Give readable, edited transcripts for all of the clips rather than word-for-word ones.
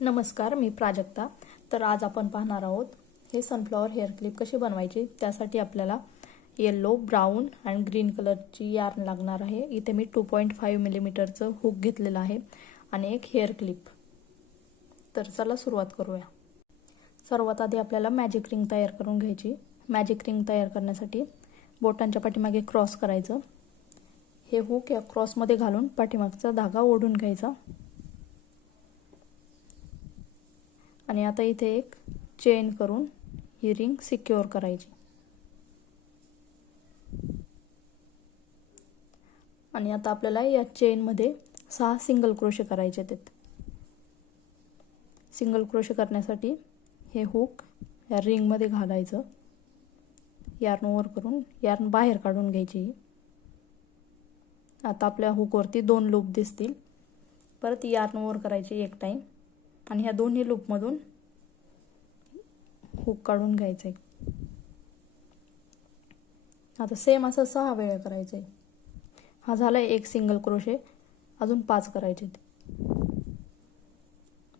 नमस्कार, मी प्राजक्ता. तर आज आपण पाहणार आहोत हे सनफ्लॉवर हेअर क्लिप कशी बनवायची. त्यासाठी आपल्याला येलो, ब्राऊन आणि ग्रीन कलरची यार्न लागणार आहे. इथे मी 2.5 मिलीमीटरचं हुक घेतलेलं आहे आणि एक हेअर क्लिप. तर चला सुरुवात करूया. सर्वात आधी आपल्याला मॅजिक रिंग तयार करून घ्यायची. मॅजिक रिंग तयार करण्यासाठी बोटांच्या पाठीमागे क्रॉस करायचं. हे हुक या क्रॉसमध्ये घालून पाठीमागचा धागा ओढून घ्यायचा आणि आता इथे एक चेन करून ही रिंग सिक्युअर करायची. आणि आता आपल्याला या चेनमध्ये 6 सिंगल क्रोशे करायचे आहेत. सिंगल क्रोशे करण्यासाठी हे हुक या रिंगमध्ये घालायचं, यार्न वर करून यार्न बाहेर काढून घ्यायची. आता आपल्या हुकवरती 2 लूप दिसतील. परत यार्न वर करायची एक टाइम आणि ह्या दोन्ही लूपमधून हुक काढून घ्यायचे. आता सेम असं 6 वेळा करायचे. हा झाला एक सिंगल क्रोशे. अजून 5 करायचे.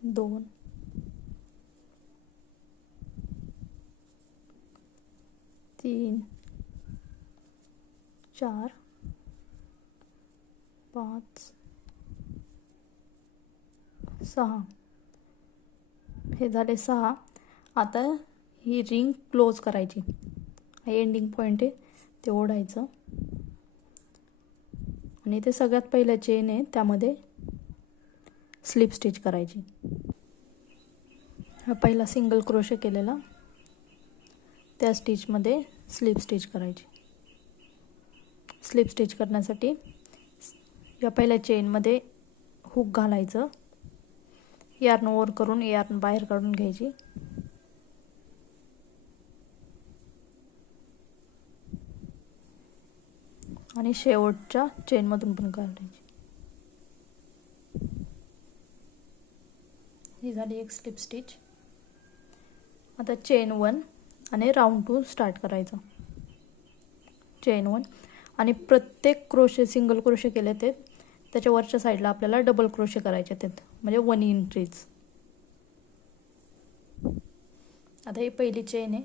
2 3 4 5 6 हे झाले 6. आता ही रिंग क्लोज करायची. एंडिंग पॉइंट आहे ते ओढायचं आणि ते सगळ्यात पहिलं चेन आहे त्यामध्ये स्लिप स्टिच करायची. हा पहिला सिंगल क्रोशे केलेला त्या स्टिचमध्ये स्लिप स्टिच करायची. स्लिप स्टिच करण्यासाठी या पहिल्या चेनमध्ये हुक घालायचं, यार्न वर करून यार्न बाहेर काढून घ्यायची आणि शेवटच्या चेनमधून पण काढायची. ही झाली एक स्लिप स्टिच. आता चेन 1 आणि राऊंड 2 स्टार्ट करायचं. चेन 1 आणि प्रत्येक क्रोशे सिंगल क्रोशे केले ते त्याच्या वरच्या साईडला आपल्याला डबल क्रोशे करायचे आहेत, म्हणजे 1 इंच. आता ही पहिली चेन आहे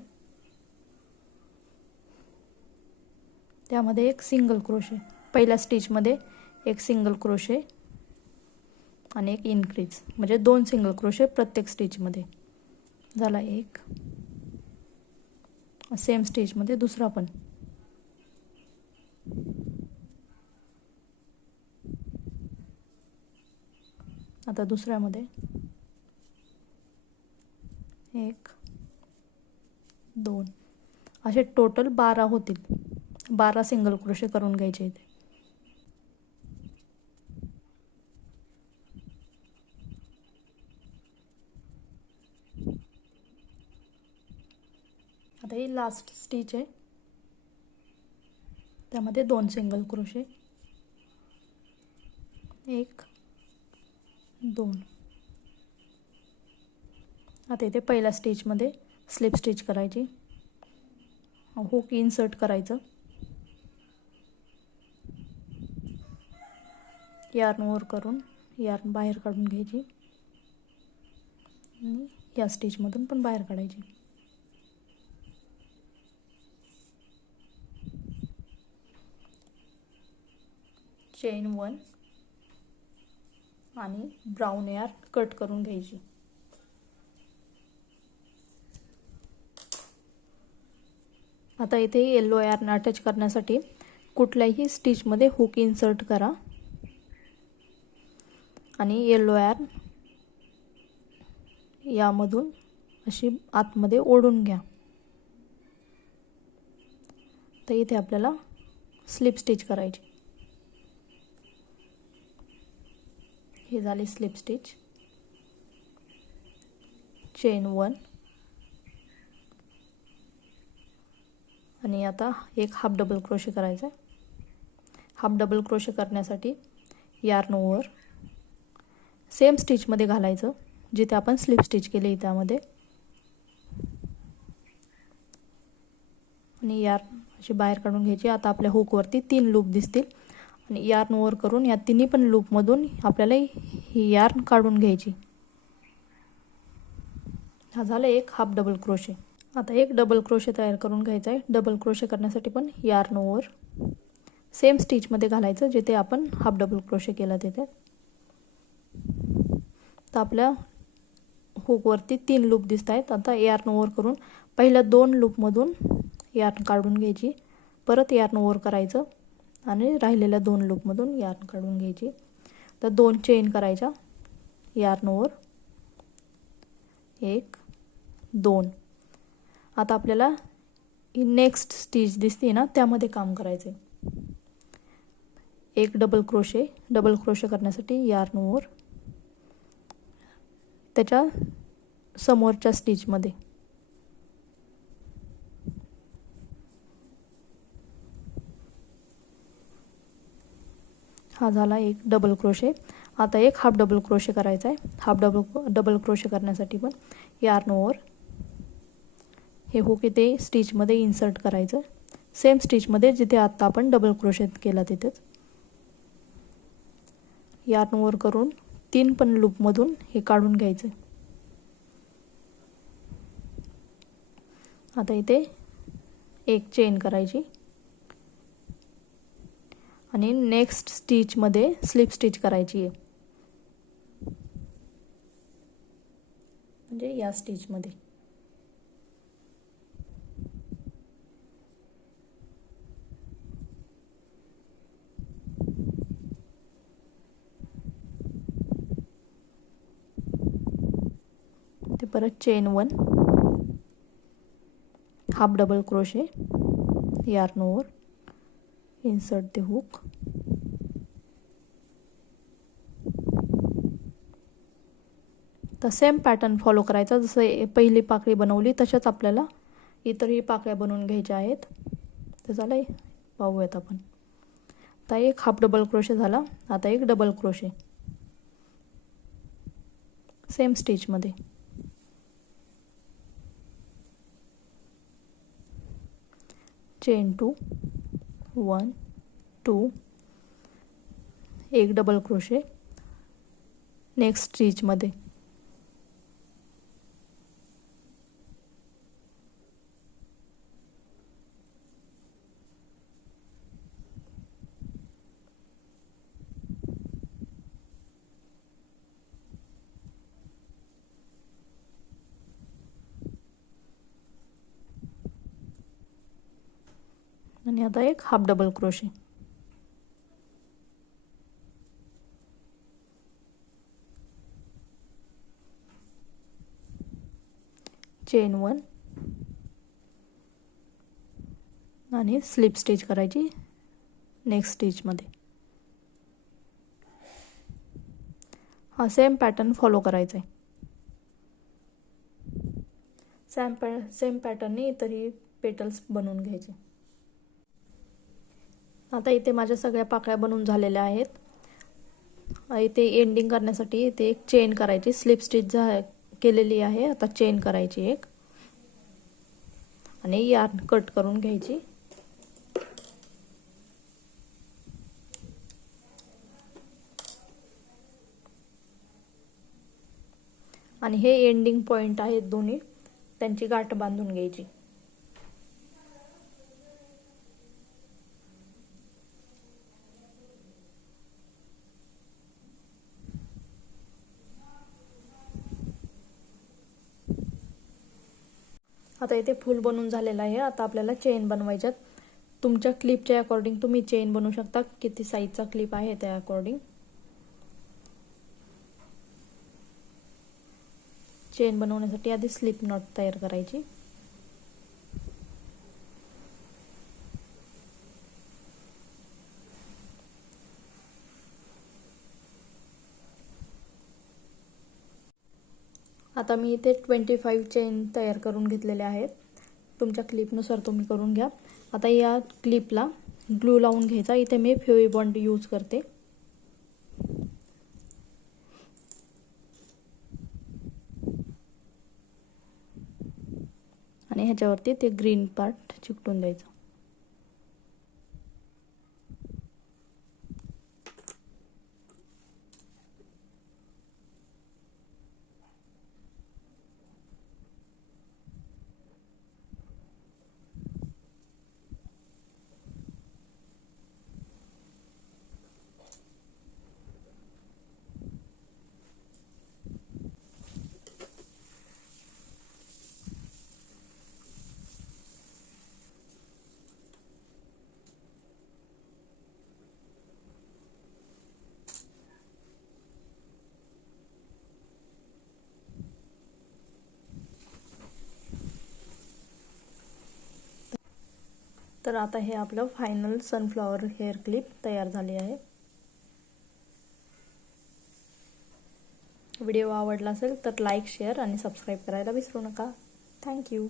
त्यामध्ये एक सिंगल क्रोशे, पहिल्या स्टिचमध्ये एक सिंगल क्रोशे आणि एक इनक्रीज, म्हणजे 2 सिंगल क्रोशे प्रत्येक स्टिचमध्ये. झाला एक. सेम स्टिचमध्ये दुसरा पण. आता दुसऱ्यामध्ये 1 2 असे टोटल 12 होतील. 12 सिंगल क्रोशे करून घ्यायचे इथे. आता ही लास्ट स्टिच आहे त्यामध्ये 2 सिंगल क्रोशे, 1 2. आता इथे पहिल्या स्टिचमध्ये स्लिप स्टिच करायची, हुक इन्सर्ट करायचं, यार्न वर करून यार्न बाहेर काढून घ्यायची आणि या स्टिचमधून पण बाहेर काढायची. चेन 1 आणि ब्राऊन यार्न कट करून घ्यायची. आता इथे येलो यार्न अटॅच करण्यासाठी कुठल्याही स्टिचमध्ये हुक इन्सर्ट करा आणि येलो यार्न यामधून अशी आतमध्ये ओढून घ्या. तर इथे आपल्याला स्लिप स्टिच करायची. ही झाली स्लिप स्टिच. चेन 1 आणि आता एक हाफ डबल क्रोशे करायचा. हाफ डबल क्रोशे करण्यासाठी यार्न वर सेम स्टिचमध्ये घालायचं जिथे आपण स्लिप स्टिच केली त्यामध्ये आणि यार्न अशी बाहेर काढून घ्यायची. आता आपल्या हुकवरती 3 लूप दिसतील आणि यार्न वर करून या तिन्ही पण लूपमधून आपल्याला ही यार्न काढून घ्यायची. हा झाला एक हाफ डबल क्रोशे. आता एक डबल क्रोशे तयार करून घ्यायचा आहे. डबल क्रोशे करण्यासाठी पण यार्न ओव्हर सेम स्टिचमध्ये घालायचं जिथे आपण हाफ डबल क्रोशे केला तिथे. तर आपल्या हुकवरती 3 लूप दिसत आहेत. आता यार्न ओव्हर करून पहिल्या 2 लूपमधून यार्न काढून घ्यायची, परत यार्न ओव्हर करायचं आणि राहिलेल्या 2 लूपमधून यार्न काढून घ्यायची. तर 2 चेन करायच्या, यार्न ओव्हर 1 2. आता आपल्याला नेक्स्ट स्टिच दिसते ना त्यामध्ये काम करायचं आहे. एक डबल क्रोशे करण्यासाठी यार्न ओव्हर त्याच्या समोरच्या स्टिचमध्ये. हा झाला एक डबल क्रोशे. आता एक हाफ डबल क्रोशे करायचा आहे. हाफ डबल क्रोशे करण्यासाठी पण यार्न ओव्हर हे हुक इथे स्टिचमध्ये इन्सर्ट करायचं, सेम स्टिचमध्ये जिथे आत्ता आपण डबल क्रोशे केला तिथेच. यार्न ओव्हर करून 3 पण लूपमधून हे काढून घ्यायचं. आता इथे एक चेन करायची आणि नेक्स्ट स्टिचमध्ये स्लिप स्टिच करायची आहे, म्हणजे या स्टिचमध्ये. ते परत chain 1 half double crochet, yarn over, insert the hook. तर सेम पॅटर्न फॉलो करायचा, जसं पहिली पाकळी बनवली तशाच आपल्याला इतरही पाकळ्या बनवून घ्यायच्या आहेत. तर झालं आहे, पाहूयात आपण. आता एक हाफ डबल क्रोशे झाला. आता एक डबल क्रोशे सेम स्टिचमध्ये. चेन 2 1 2, एक डबल क्रोशे नेक्स्ट स्टिचमध्ये. आणि आता एक हाफ डबल क्रोशे. चेन 1 आणि स्लिप स्टिच करायची नेक्स्ट स्टिचमध्ये. हा सेम पॅटर्न फॉलो करायचा आहे. सेम पॅटर्नने इतरही पेटल्स बनवून घ्यायचे. आता इथे माझ्या सगळ्या पाकळ्या बनवून झालेल्या आहेत. इथे एंडिंग करण्यासाठी इथे एक चेन करायची, स्लिप स्टिच केलेली आहे. आता चेन करायची एक आणि यार्न कट करून घ्यायची. आणि हे एंडिंग पॉइंट आहेत दोन्ही, त्यांची गाठ बांधून घ्यायची. आता इथे फुल बनवून झालेलं आहे. आता आपल्याला चेन बनवायच्यात. तुमच्या क्लिपच्या अकॉर्डिंग तुम्ही चेन बनवू शकता, किती साईजचा क्लिप आहे त्या अकॉर्डिंग. चेन बनवण्यासाठी आधी स्लिप नॉट तयार करायची. आता मी इथे 25 चेन तयार करून घेतलेले आहेत. तुमच्या क्लिपनुसार तुम्ही करून घ्या. आता या क्लिपला ग्लू लावून घ्यायचा. इथे मी फेविबॉन्ड यूज करते. आणि ह्याच्यावरती ते ग्रीन पार्ट चिकटून द्यायचं. तर आता हे आपलं फायनल सनफ्लॉवर हेअर क्लिप तयार झाली आहे. व्हिडिओ आवडला असेल तर लाईक, शेअर आणि सबस्क्राईब करायला विसरू नका. थँक्यू.